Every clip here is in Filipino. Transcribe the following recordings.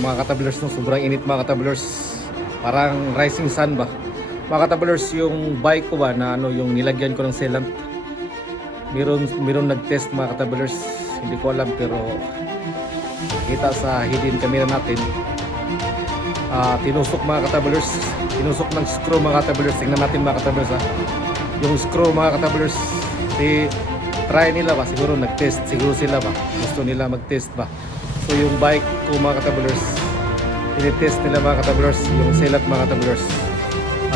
mga katablers, no, sobrang init mga katablers. Parang rising sun ba. Mga katablers, yung bike ko ba na ano, yung nilagyan ko ng sealant. Meron nag-test mga katablers. Hindi ko alam pero kita sa hidden camera natin. Tinusok mga katablers. Tinusok ng screw mga katablers. Tingnan natin mga katablers ha. Yung screw mga katablers. Try nila ba? Siguro nag-test. Siguro sila ba? Gusto nila mag-test ba? So yung bike ko mga katablers, tinitest nila mga katablers, yung sealant mga katablers.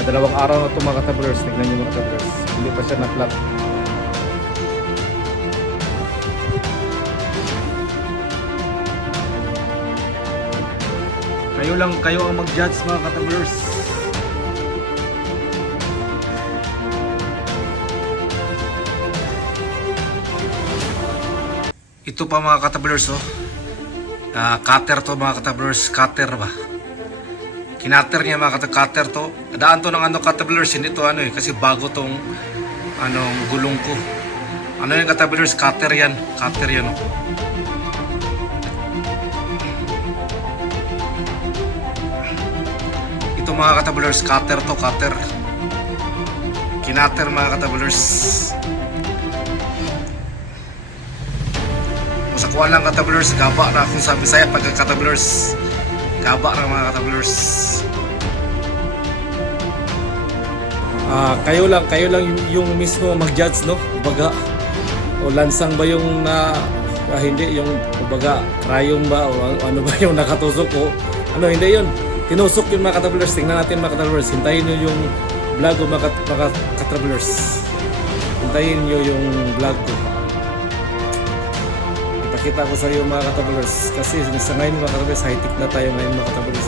2 araw na ito mga katablers. Tingnan nyo mga katablers. Hindi pa siya na-flat. Kayo ang mag-judge mga katablers. Ito pa mga katablers oh. Cutter to mga katablers, cutter ba? Kinatter niya mga cutter to. Daan to ng ano katablers, hindi to ano eh kasi bago tong anong gulong ko. Ano yung katablers, cutter yan oh. Ito mga katablers, cutter to, cutter. Kinatter mga katablers. Sa kuha lang katablers, gaba na kung sabi saya pagka katablers. Gaba na mga katablers. Kayo lang yung mismo mag-judge no. Ubaga o lansang ba yung hindi yung ubaga krayong ba o ano ba yung nakatusok o ano hindi yun. Tinusok yung mga katablers. Tingnan natin mga katablers. Hintayin nyo yung vlog ko mga katablers. Hintayin nyo yung vlog ko. Ipakita ko sa iyo mga katablers kasi sa ngayon mga katablers high tech na tayo ngayon mga katablers.